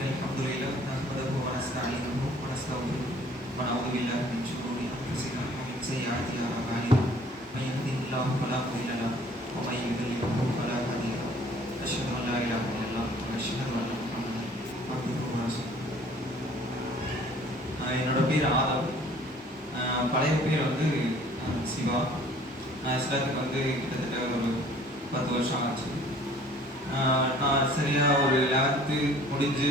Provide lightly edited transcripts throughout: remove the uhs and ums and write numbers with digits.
الحمد لله نحمده ونستعينه ونستغفره ونعوذ بالله من شرور انفسنا ومن سيئات اعمالنا من يهده الله فلا مضل له ومن يضلل فلا هادي له اشهد ان لا اله الا الله واشهد ان محمدا عبده ورسوله. என்னோட பேர் ஆதம். பழைய பேர் வந்து சிவா. இஸ்லாத்துக்கு வந்து கிட்டத்தட்ட ஒரு 10 வருஷம் ஆச்சு. நான் சரியாக ஒரு 11th முடிஞ்சு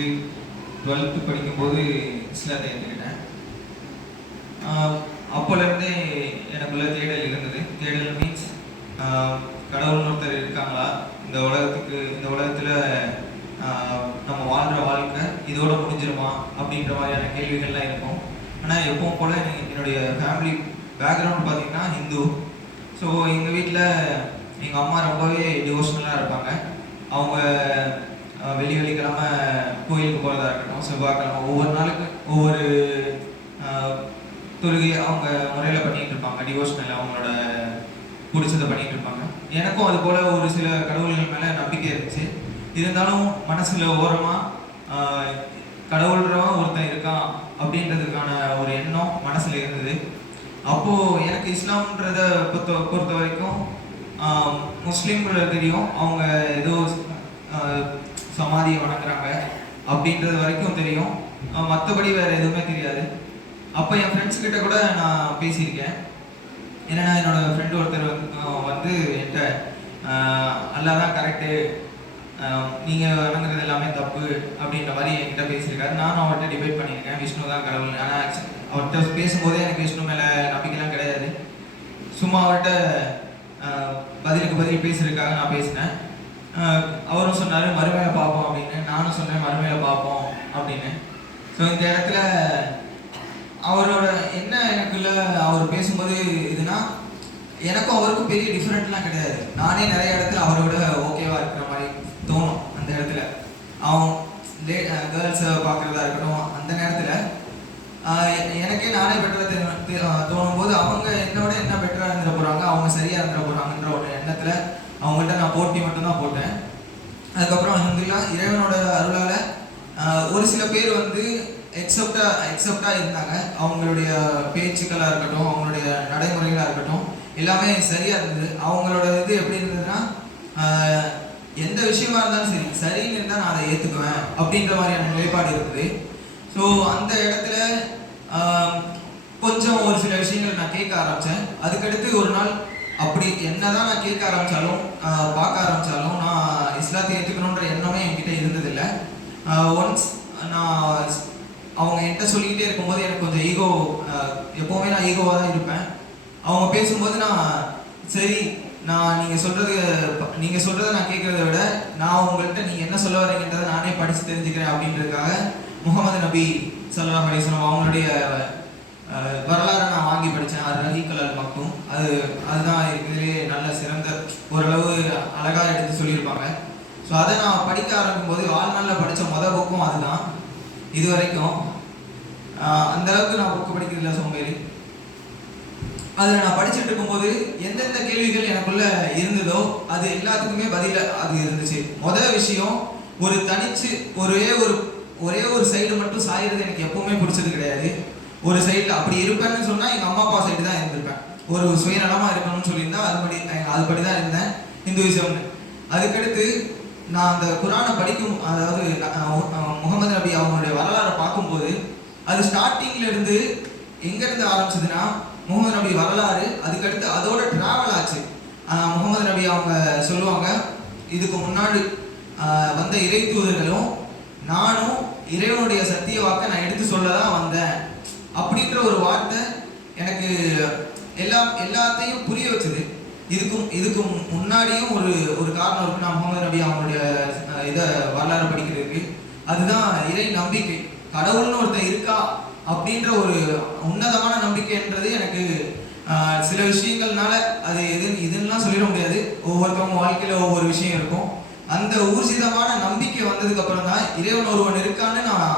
12th படிக்கும்போது இஸ்லாத்தை ஏற்றுக்கிட்டேன். அப்போலேருந்தே எனக்குள்ள தேடல் இருந்தது. தேடல் மீன்ஸ் கடவுள்னு ஒருத்தர் இருக்காங்களா, இந்த உலகத்தில் நம்ம வாழ்கிற வாழ்க்கை இதோட முடிஞ்சிருமா அப்படின்ற மாதிரியான கேள்விகள்லாம் இருக்கும். ஆனால் எப்பவும் போல் என்னுடைய ஃபேமிலி பேக்ரவுண்ட் பார்த்திங்கன்னா ஹிந்து. ஸோ எங்கள் வீட்டில் எங்கள் அம்மா ரொம்பவே டிவோஷனலாக இருப்பாங்க. அவங்க வெள்ளிக்கிழமை கோயிலுக்கு போகிறதா இருக்கட்டும், செவ்வாய்க்கிழமை ஒவ்வொரு நாளுக்கு ஒவ்வொரு தொழுகை அவங்க முறையில் பண்ணிகிட்டு இருப்பாங்க. டிவோஷனல் அவங்களோட பிடிச்சதை பண்ணிகிட்டு இருப்பாங்க. எனக்கும் அது போல் ஒரு சில கடவுள்கள் மேலே நம்பிக்கை இருந்துச்சு. இருந்தாலும் மனசில் ஓரமாக கடவுள்றவன் ஒருத்தன் இருக்கான் அப்படின்றதுக்கான ஒரு எண்ணம் மனசில் இருந்தது. அப்போது எனக்கு இஸ்லாம்ன்றதை பொறுத்த வரைக்கும் முஸ்லீம்களை தெரியும், அவங்க ஏதோ சமாதியை வணங்குறாங்க அப்படின்றது வரைக்கும் தெரியும். மற்றபடி வேறு எதுவுமே தெரியாது. அப்போ என் ஃப்ரெண்ட்ஸ் கிட்ட கூட நான் பேசியிருக்கேன். ஏன்னா என்னோடய ஃப்ரெண்டு ஒருத்தர் வந்து என்கிட்ட அல்லாஹ் தான் கரெக்டு, நீங்கள் வணங்குறது எல்லாமே தப்பு அப்படின்ற மாதிரி என்கிட்ட பேசியிருக்காரு. நானும் அவர்கிட்ட டிபேட் பண்ணியிருக்கேன், விஷ்ணு தான் கடவுள். ஆனால் அவர்கிட்ட பேசும்போதே எனக்கு விஷ்ணு மேலே நம்பிக்கைலாம் கிடையாது. சும்மா அவர்கிட்ட பதிலுக்கு பதில் பேசுறதுக்காக நான் பேசினேன். அவரும் சொன்னார் மறுமையில பார்ப்போம் அப்படின்னு. நானும் சொன்னேன் மறுமையில பார்ப்போம் அப்படின்னு. ஸோ இந்த இடத்துல அவரோட என்ன எனக்குள்ள அவர் பேசும்போது இதுனா, எனக்கும் அவருக்கும் பெரிய டிஃப்ரெண்ட்லாம் கிடையாது. நானே நிறைய இடத்துல அவரோட ஓகேவா இருக்கிற மாதிரி தோணும். அந்த இடத்துல அவங்க கேர்ள்ஸை பார்க்குறதா இருக்கட்டும், அந்த நேரத்தில் எனக்கே நானே பெட்டராக தோணும் போது அவங்க என்னோட என்ன பெட்டராக இருந்துட போகிறாங்க, அவங்க சரியாக இருந்துட போகிறாங்கன்ற ஒரு எண்ணத்தில் அவங்கள்ட்ட நான் போட்டி மட்டும்தான் போட்டேன். அதுக்கப்புறம் அல்ஹம்துலில்லாஹ் இறைவனோட அருளால் ஒரு சில பேர் வந்து எக்ஸப்டாக இருந்தாங்க. அவங்களுடைய பேச்சுக்களாக இருக்கட்டும், அவங்களுடைய நடைமுறைகளாக இருக்கட்டும், எல்லாமே சரியாக இருந்தது. அவங்களோட இது எப்படி இருந்ததுன்னா, எந்த விஷயமா இருந்தாலும் சரின்னு இருந்தால் நான் அதை ஏற்றுக்குவேன் அப்படின்ற மாதிரியான நிலைப்பாடு இருக்குது. ஸோ அந்த இடத்துல கொஞ்சம் ஒரு சில விஷயங்கள் நான் கேட்க ஆரம்பித்தேன். அதுக்கடுத்து ஒரு நாள் அப்படி என்னதான் நான் கேட்க ஆரம்பித்தாலும் பார்க்க ஆரம்பித்தாலும் நான் இஸ்லாத்தை ஏற்றுக்கணுன்ற எண்ணமே என்கிட்ட இருந்ததில்லை. ஒன்ஸ் நான் அவங்க என்கிட்ட சொல்லிக்கிட்டே இருக்கும்போது எனக்கு கொஞ்சம் ஈகோ, எப்போவுமே நான் ஈகோவாக தான் இருப்பேன். அவங்க பேசும்போது நான் சரி, நான் நீங்கள் சொல்கிறத நான் கேட்குறத விட நான் உங்கள்கிட்ட நீங்கள் என்ன சொல்ல வரீங்கன்றதை நானே படித்து தெரிஞ்சுக்கிறேன் அப்படின்றதுக்காக முகமது நபி ஸல்லல்லாஹு அலைஹி வஸல்லம் அவங்களுடைய வரலாறை நான் வாங்கி படித்தேன். ரஹீகுல் அல் மக்தூம். அதுதான் இருக்கிறதுலே நல்ல சிறந்த, ஓரளவு அழகாக எடுத்து சொல்லியிருப்பாங்க. ஸோ அதை நான் படிக்க ஆரம்பிக்கும் போது வாழ்நாளில் படித்த புக்கும் அதுதான். இது வரைக்கும் அந்தளவுக்கு நான் புக்கு படிக்கிறதில்ல, சோம்பேறி. அதில் நான் படிச்சுட்டு இருக்கும்போது எந்தெந்த கேள்விகள் எனக்குள்ள இருந்ததோ அது எல்லாத்துக்குமே பதில அது இருந்துச்சு. விஷயம், ஒரு தனிச்சு ஒரே ஒரு சைடு மட்டும் சாயிறது எனக்கு எப்பவுமே பிடிச்சது கிடையாது. ஒரு சைடில் அப்படி இருப்பேன்னு சொன்னால் எங்கள் அம்மா அப்பா சைடு தான் இருந்திருப்பேன். ஒரு சுயநலமாக இருக்கணும்னு சொல்லியிருந்தா அதுபடி தான் இருந்தேன், ஹிந்துவிசம்னு. அதுக்கடுத்து நான் அந்த குரானை படிக்கும், அதாவது முகமது நபி அவங்களுடைய வரலாறை பார்க்கும்போது அது ஸ்டார்டிங்கில் இருந்து எங்கேருந்து ஆரம்பிச்சதுன்னா, முகமது நபி வரலாறு, அதுக்கடுத்து அதோட ட்ராவல் ஆச்சு. முகமது நபி அவங்க சொல்லுவாங்க, இதுக்கு முன்னாடி வந்த இறை தூதர்களும் நானும் இறைவனுடைய சத்திய வாக்கை நான் எடுத்து சொல்ல தான் வந்தேன் அப்படின்ற ஒரு வார்த்தை எனக்கு எல்லாத்தையும் புரிய வச்சது. இதுக்கு முன்னாடியும் ஒரு காரணம் இருக்கு. நான் முகமது நபி அவங்களுடைய இதை வரலாறு படிக்கிறதுக்கு, அதுதான் இறை நம்பிக்கை. கடவுள்னு ஒருத்தர் இருக்கா அப்படின்ற ஒரு உன்னதமான நம்பிக்கைன்றது எனக்கு சில விஷயங்கள்னால அது இதுன்னெலாம் சொல்லிட முடியாது. ஒவ்வொருத்தவங்க வாழ்க்கையில் ஒவ்வொரு விஷயம் இருக்கும். அந்த ஊர்ஜிதமான நம்பிக்கை வந்ததுக்கு அப்புறம் தான் இறைவன் ஒருவன் இருக்கான்னு நான்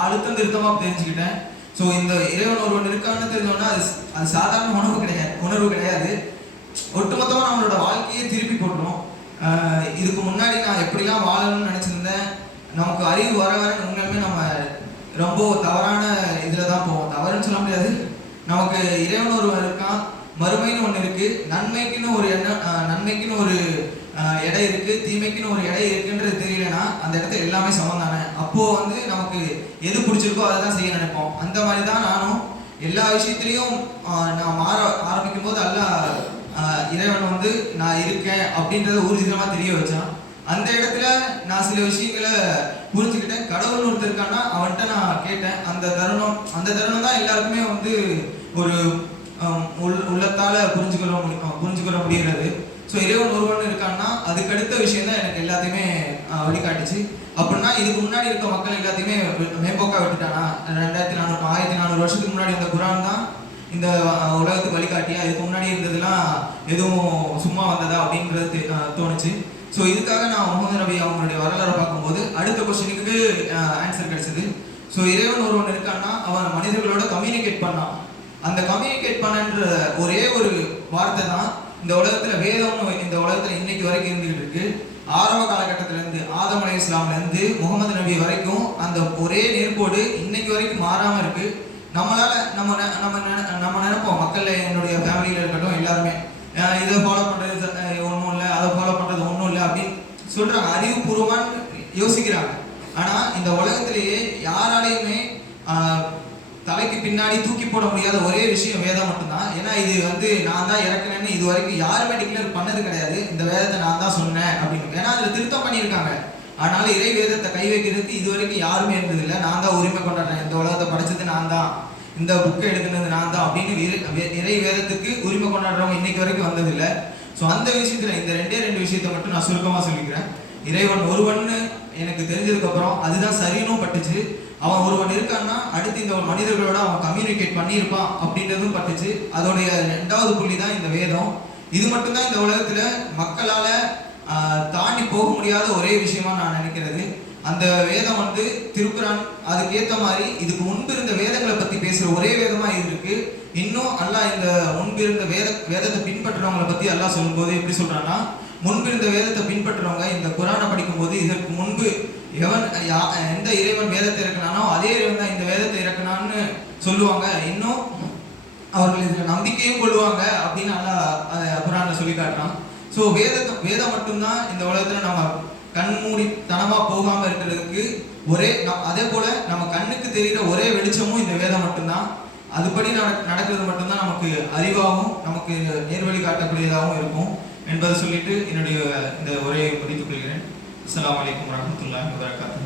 அழுத்தம் திருத்தமாக தெரிஞ்சுக்கிட்டேன். ஸோ இந்த இறைவன் ஒருவன் இருக்கான்னு தெரிஞ்சோன்னா அது சாதாரண உணர்வு கிடையாது. ஒட்டுமொத்தமாக நம்மளோட வாழ்க்கையே திருப்பி போட்டுரும். இதுக்கு முன்னாடி நான் எப்படிலாம் வாழணும்னு நினச்சிருந்தேன், நமக்கு அறிவு வர ரொம்ப தவறான இதில் தான் போவோம். தவறுன்னு சொல்ல முடியாது. நமக்கு இறைவன் ஒருவன் இருக்கான், மறுமைன்னு ஒன்று இருக்கு, நன்மைக்குன்னு ஒரு எண்ணம், நன்மைக்குன்னு ஒரு எடை இருக்கு, தீமைக்குன்னு ஒரு எடை இருக்குன்றது தெரியலனா அந்த இடத்துல எல்லாமே சமம் தானே. அப்போ வந்து நமக்கு எது பிடிச்சிருக்கோ அதை தான் செய்ய நினைப்போம். அந்த மாதிரி தான் நானும் எல்லா விஷயத்துலையும் நான் மாற ஆரம்பிக்கும் போது இறைவன் வந்து நான் இருக்கேன் அப்படின்றத ஊர்ஜிதமாக தெரிய வச்சான். அந்த இடத்துல நான் சில விஷயங்களை புரிஞ்சுக்கிட்டேன். கடவுள் ஒருத்தர் இருக்கான்னா அவன்கிட்ட நான் கேட்டேன். அந்த தருணம் தான் எல்லாருக்குமே வந்து ஒரு உள்ளத்தால புரிஞ்சுக்கிற முடிகிறது. ஸோ இறைவன் ஒருவன் இருக்கான்னா அதுக்கடுத்த விஷயம் தான் எனக்கு எல்லாத்தையுமே வழிகாட்டுச்சு. அப்படின்னா இதுக்கு முன்னாடி இருக்க மக்கள் எல்லாத்தையுமே மேம்போக்கா விட்டுட்டானா? 1400 வருஷத்துக்கு முன்னாடி இந்த குரான் தான் இந்த உலகத்துக்கு வழிகாட்டியா? இதுக்கு முன்னாடி இருந்ததுலாம் எதுவும் சும்மா வந்ததா அப்படின்றது தோணுச்சு. ஸோ இதுக்காக நான் முகமது நபி அவங்களுடைய வரலாறை பார்க்கும்போது அடுத்த கொஸ்டினுக்கு ஆன்சர் கிடைச்சது. ஸோ இறைவன் ஒருவன் இருக்கான்னா அவன் மனிதர்களோட கம்யூனிகேட் பண்ணான். அந்த கம்யூனிகேட் பண்ணன்ற ஒரே ஒரு வார்த்தை தான் இந்த உலகத்துல வேதம்னு இந்த உலகத்துல இன்னைக்கு வரைக்கும் இருந்துகிட்டு இருக்கு. ஆரம்ப காலகட்டத்திலேருந்து ஆதம் அலைஹிஸ்ஸலாம்லேருந்து முகமது நபி வரைக்கும் அந்த ஒரே நேர்கோடு இன்னைக்கு வரைக்கும் மாறாம இருக்கு. நம்மளால நம்ம நினைப்போம், மக்கள் என்னுடைய ஃபேமிலியில இருக்கட்டும் எல்லாருமே இதை ஃபாலோ பண்றது ஒன்றும் இல்லை, அதை ஃபாலோ பண்றது ஒன்றும் இல்லை அப்படின்னு சொல்றாங்க, அறிவுபூர்வமானு யோசிக்கிறாங்க. ஆனா இந்த உலகத்திலேயே யாராலையுமே தலைக்கு பின்னாடி தூக்கி போட முடியாத ஒரே விஷயம் வேதம் மட்டும்தான். ஏன்னா இது வந்து நான் தான் இறக்குனேன்னு இது வரைக்கும் யாருமே டிக்ளேர் பண்ணது கிடையாது. இந்த வேதத்தை நான் தான் சொன்னேன் அப்படின்னு. ஏன்னா அதுல திருத்தம் பண்ணியிருக்காங்க. அதனால இறை வேதத்தை கை வைக்கிறதுக்கு இது வரைக்கும் யாருமே இருந்ததில்லை. நான் தான் உரிமை கொண்டாடுறேன், இந்த உலகத்தை படைச்சது நான் தான், இந்த புக்கை எடுத்துனது நான் தான் அப்படின்னு இறை வேதத்துக்கு உரிமை கொண்டாடுறவங்க இன்னைக்கு வரைக்கும் வந்ததில்லை. ஸோ அந்த விஷயத்துல இந்த ரெண்டு விஷயத்த மட்டும் நான் சுருக்கமாக சொல்லிக்கிறேன். இறைவன் ஒருவன்னு எனக்கு தெரிஞ்சதுக்கு அப்புறம் அதுதான் சரினும் பட்டுச்சு. அவன் ஒருவன் இருக்கான்னா அடுத்து இந்த மனிதர்களோட அவன் கம்யூனிகேட் பண்ணியிருப்பான் அப்படின்றதும் பட்டுச்சு. அதோடைய 2வது புள்ளி தான் இந்த வேதம். இது மட்டும்தான் இந்த உலகத்துல மக்களால தாண்டி போக முடியாத ஒரே விஷயமா நான் நினைக்கிறது. அந்த வேதம் வந்து திருக்குரான் அதுக்கேற்ற மாதிரி இதுக்கு முன்பு இருந்த வேதங்களை பத்தி பேசுற ஒரே வேதமா இது இருக்கு. இன்னும் அல்லாஹ் இந்த முன்பு இருந்த வேதத்தை பின்பற்றுறவங்களை பத்தி அல்லாஹ் சொல்லும்போது எப்படி சொல்றான்னா, முன்பு இருந்த வேதத்தை பின்பற்றுறவங்க இந்த குரானை படிக்கும் போது இதற்கு முன்பு எந்த இறைவன் வேதத்தை இறக்குனானோ அதே இறைவன் தான் இந்த வேதத்தை இறக்குனான்னு சொல்லுவாங்க. இன்னும் அவர்கள் இதுல நம்பிக்கையும் கொள்ளுவாங்க அப்படின்னு அல்லாஹ் குரான்ல சொல்லி காட்டுறான். ஸோ வேதம் மட்டும்தான் இந்த உலகத்துல நம்ம கண்மூடித்தனமா போகாம இருக்கிறதுக்கு அதே போல நம்ம கண்ணுக்கு தெரிகிற ஒரே வெளிச்சமும் இந்த வேதம் மட்டும்தான். அதுபடி நடக்கிறது மட்டும்தான் நமக்கு அறிவாகவும் நமக்கு நேர்வழி காட்டக்கூடியதாகவும் இருக்கும் என்பதை சொல்லிட்டு என்னுடைய இந்த உரையை முடித்துக் கொள்கிறேன். அஸ்ஸலாமு அலைக்கும் வரஹ்மத்துல்லாஹி வபரகாத்துஹு.